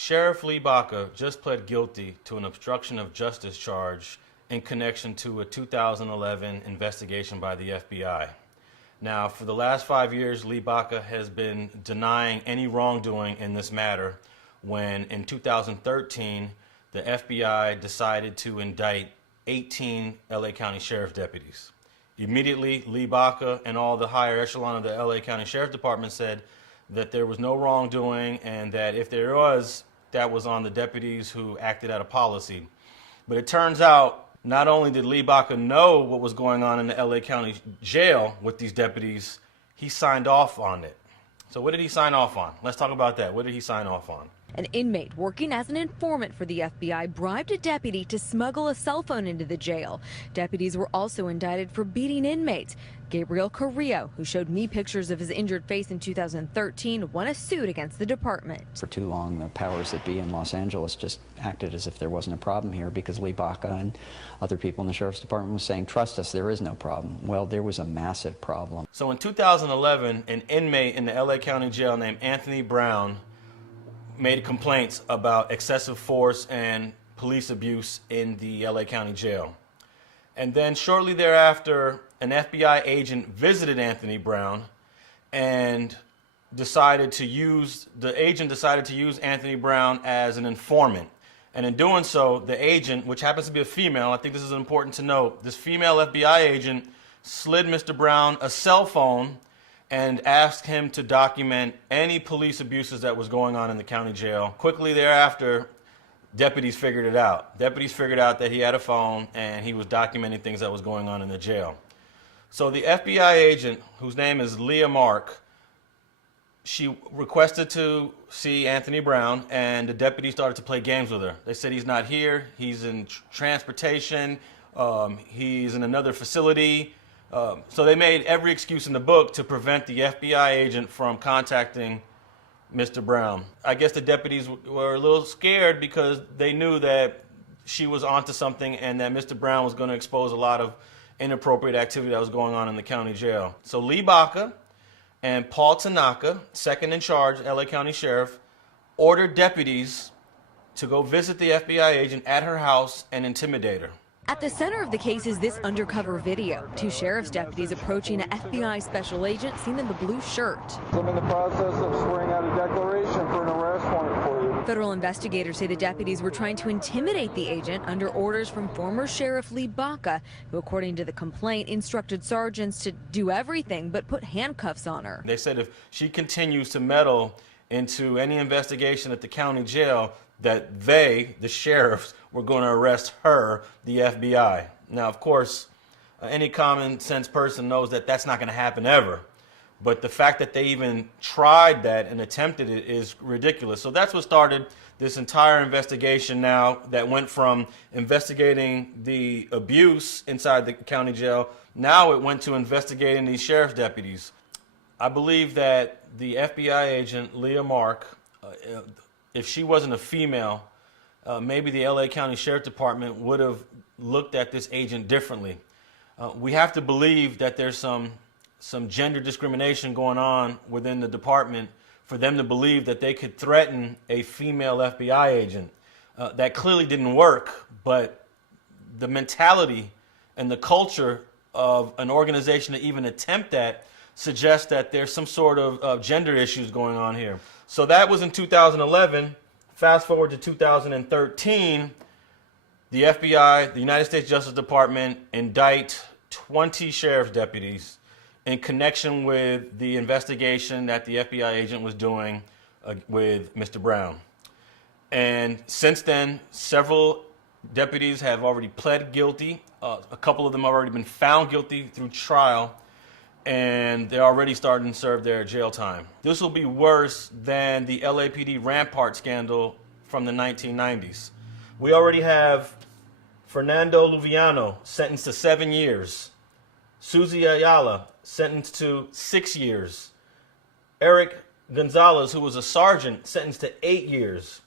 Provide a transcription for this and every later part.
Sheriff Lee Baca just pled guilty to an obstruction of justice charge in connection to a 2011 investigation by the FBI. Now, for the last 5 years, Lee Baca has been denying any wrongdoing in this matter when, in 2013, the FBI decided to indict 18 LA County Sheriff's deputies. Immediately, Lee Baca and all the higher echelon of the LA County Sheriff's Department said that there was no wrongdoing and that if there was, that was on the deputies who acted out of policy. But it turns out not only did Lee Baca know what was going on in the LA County jail with these deputies, he signed off on it. So what did he sign off on? Let's talk about that. What did he sign off on? An inmate working as an informant for the FBI bribed a deputy to smuggle a cell phone into the jail. Deputies were also indicted for beating inmates. Gabriel Carrillo, who showed me pictures of his injured face in 2013, won a suit against the department. For too long, the powers that be in Los Angeles just acted as if there wasn't a problem here because Lee Baca and other people in the Sheriff's Department were saying, trust us, there is no problem. Well, there was a massive problem. So in 2011, an inmate in the LA County jail named Anthony Brown made complaints about excessive force and police abuse in the LA County jail. And then shortly thereafter, an FBI agent visited Anthony Brown and decided to use Anthony Brown as an informant. And in doing so, the agent, which happens to be a female, I think this is important to note, this female FBI agent slid Mr. Brown a cell phone and asked him to document any police abuses that was going on in the county jail. Quickly thereafter, deputies figured it out. Deputies figured out that he had a phone and he was documenting things that was going on in the jail. So the FBI agent, whose name is Leah Mark, she requested to see Anthony Brown, and the deputies started to play games with her. They said he's not here, he's in transportation, he's in another facility. So they made every excuse in the book to prevent the FBI agent from contacting Mr. Brown. I guess the deputies were a little scared because they knew that she was onto something and that Mr. Brown was going to expose a lot of inappropriate activity that was going on in the county jail. So Lee Baca and Paul Tanaka, second in charge, LA County Sheriff, ordered deputies to go visit the FBI agent at her house and intimidate her. At the center of the case is this undercover video. Two sheriff's deputies approaching an FBI special agent seen in the blue shirt. I'm in the process of swearing out a declaration for an arrest warrant for you. Federal investigators say the deputies were trying to intimidate the agent under orders from former Sheriff Lee Baca, who, according to the complaint, instructed sergeants to do everything but put handcuffs on her. They said if she continues to meddle into any investigation at the county jail, that they, the sheriffs, were going to arrest her, the FBI. Now, of course, any common sense person knows that that's not going to happen ever. But the fact that they even tried that and attempted it is ridiculous. So that's what started this entire investigation now that went from investigating the abuse inside the county jail. Now it went to investigating these sheriff's deputies. I believe that the FBI agent, Leah Mark, if she wasn't a female, maybe the LA County Sheriff Department would have looked at this agent differently. We have to believe that there's some gender discrimination going on within the department for them to believe that they could threaten a female FBI agent. That clearly didn't work, but the mentality and the culture of an organization to even attempt that suggests that there's some sort of gender issues going on here. So that was in 2011. Fast forward to 2013, the FBI, the United States Justice Department, indict 20 sheriff's deputies in connection with the investigation that the FBI agent was doing with Mr. Brown. And since then, several deputies have already pled guilty. A couple of them have already been found guilty through trial, and they're already starting to serve their jail time. This will be worse than the LAPD Rampart scandal from the 1990s. We already have Fernando Luviano sentenced to 7 years, Susie Ayala sentenced to 6 years, Eric Gonzalez, who was a sergeant, sentenced to 8 years.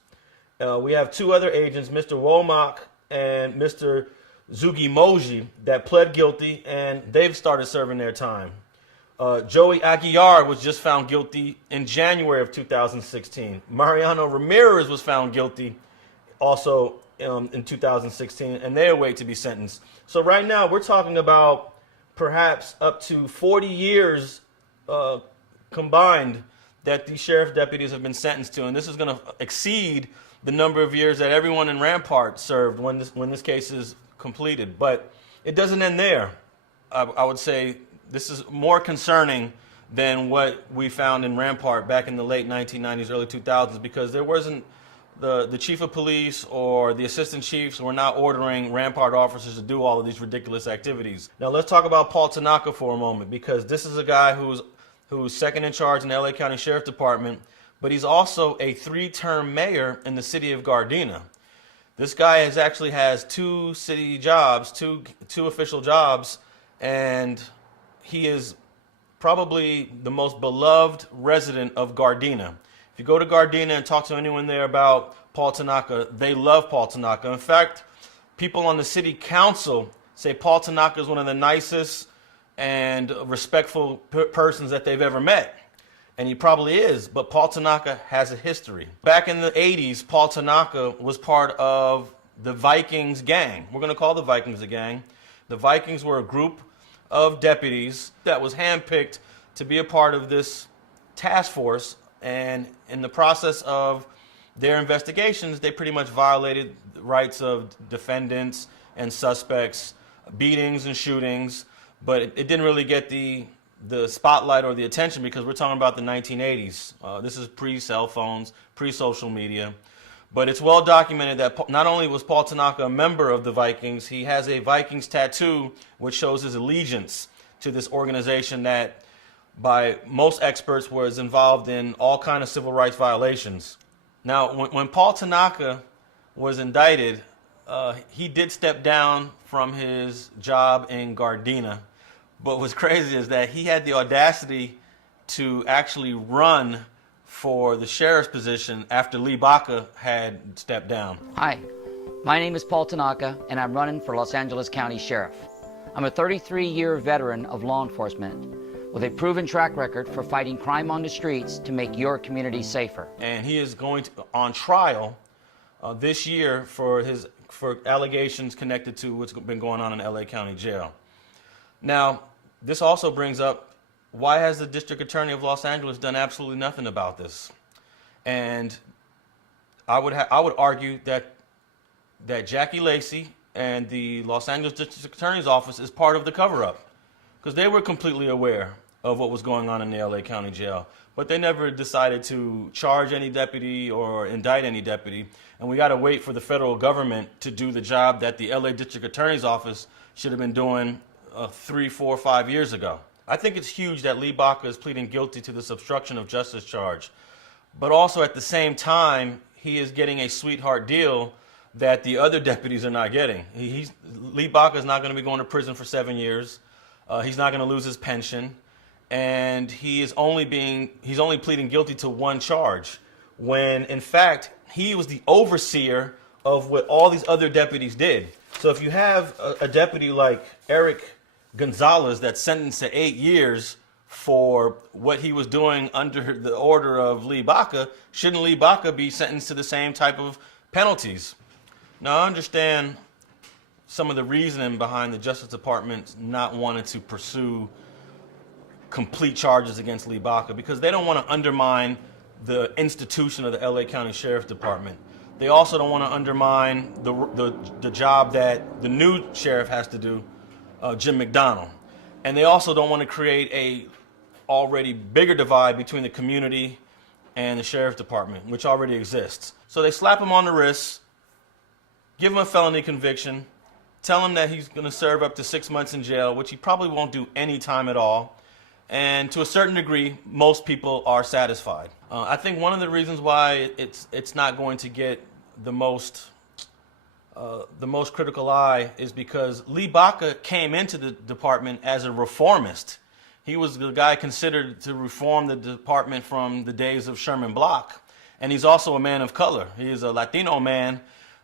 We have two other agents, Mr. Womack and Mr. Zugi Moji, that pled guilty, and they've started serving their time. Joey Aguiar was just found guilty in January of 2016. Mariano Ramirez was found guilty also in 2016, and they await to be sentenced. So right now we're talking about perhaps up to 40 years combined that the sheriff deputies have been sentenced to, and this is going to exceed the number of years that everyone in Rampart served when this case is completed. But it doesn't end there. I would say this is more concerning than what we found in Rampart back in the late 1990s, early 2000s, because there wasn't the chief of police or the assistant chiefs were not ordering Rampart officers to do all of these ridiculous activities. Now let's talk about Paul Tanaka for a moment, because this is a guy who's second in charge in the LA County Sheriff Department, but he's also a 3-term mayor in the city of Gardena. This guy actually has 2 city jobs, two official jobs, and he is probably the most beloved resident of Gardena. If you go to Gardena and talk to anyone there about Paul Tanaka, they love Paul Tanaka. In fact, people on the city council say Paul Tanaka is one of the nicest and respectful persons that they've ever met. And he probably is, but Paul Tanaka has a history. Back in the 80s, Paul Tanaka was part of the Vikings gang. We're going to call the Vikings a gang. The Vikings were a group of deputies that was handpicked to be a part of this task force, and in the process of their investigations, they pretty much violated the rights of defendants and suspects, beatings and shootings, but it didn't really get the spotlight or the attention because we're talking about the 1980s. This is pre-cell phones, pre-social media. But it's well documented that not only was Paul Tanaka a member of the Vikings, he has a Vikings tattoo which shows his allegiance to this organization that by most experts was involved in all kinds of civil rights violations. Now, when Paul Tanaka was indicted, he did step down from his job in Gardena. But what's crazy is that he had the audacity to actually run for the sheriff's position after Lee Baca had stepped down. Hi, my name is Paul Tanaka, and I'm running for Los Angeles County Sheriff. I'm a 33-year veteran of law enforcement with a proven track record for fighting crime on the streets to make your community safer. And he is going on trial this year for allegations connected to what's been going on in LA County Jail. Now, this also brings up, why has the District Attorney of Los Angeles done absolutely nothing about this? And I would argue that Jackie Lacey and the Los Angeles District Attorney's Office is part of the cover-up, because they were completely aware of what was going on in the LA County Jail, but they never decided to charge any deputy or indict any deputy, and we got to wait for the federal government to do the job that the LA District Attorney's Office should have been doing 3, 4, 5 years ago. I think it's huge that Lee Baca is pleading guilty to this obstruction of justice charge, but also at the same time, he is getting a sweetheart deal that the other deputies are not getting. Lee Baca is not going to be going to prison for 7 years. He's not going to lose his pension, and he's only pleading guilty to 1 charge, when in fact he was the overseer of what all these other deputies did. So if you have a deputy like Eric Gonzalez that's sentenced to 8 years for what he was doing under the order of Lee Baca, shouldn't Lee Baca be sentenced to the same type of penalties? Now, I understand some of the reasoning behind the Justice Department not wanting to pursue complete charges against Lee Baca, because they don't want to undermine the institution of the LA County Sheriff's Department. They also don't want to undermine the job that the new sheriff has to do, Jim McDonald. And they also don't want to create a already bigger divide between the community and the sheriff's department, which already exists. So they slap him on the wrist, give him a felony conviction, tell him that he's going to serve up to 6 months in jail, which he probably won't do any time at all. And to a certain degree, most people are satisfied. I think one of the reasons why it's not going to get the most critical eye is because Lee Baca came into the department as a reformist. He was the guy considered to reform the department from the days of Sherman Block. And he's also a man of color. He is a Latino man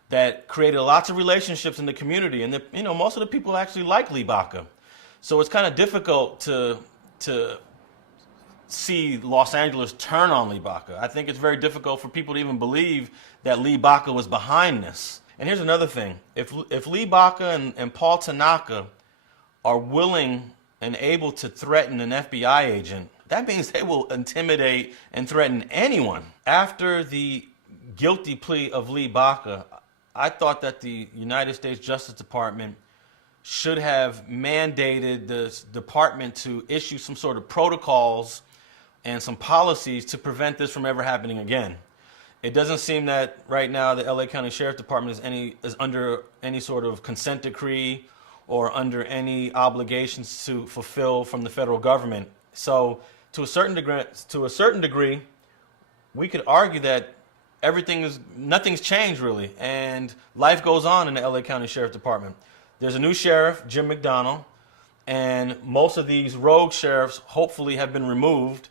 that created lots of relationships in the community. And most of the people actually like Lee Baca. So it's kind of difficult to see Los Angeles turn on Lee Baca. I think it's very difficult for people to even believe that Lee Baca was behind this. And here's another thing. If Lee Baca and Paul Tanaka are willing and able to threaten an FBI agent, that means they will intimidate and threaten anyone. After the guilty plea of Lee Baca, I thought that the United States Justice Department should have mandated the department to issue some sort of protocols and some policies to prevent this from ever happening again. It doesn't seem that right now the LA County Sheriff Department is under any sort of consent decree or under any obligations to fulfill from the federal government. So to a certain degree, we could argue that nothing's changed really, and life goes on in the LA County Sheriff Department. There's a new sheriff, Jim McDonnell, and most of these rogue sheriffs hopefully have been removed,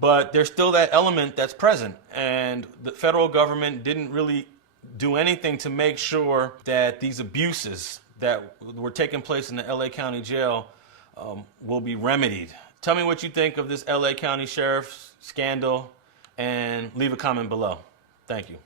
but there's still that element that's present, and the federal government didn't really do anything to make sure that these abuses that were taking place in the LA County Jail will be remedied. Tell me what you think of this LA County Sheriff's scandal and leave a comment below. Thank you.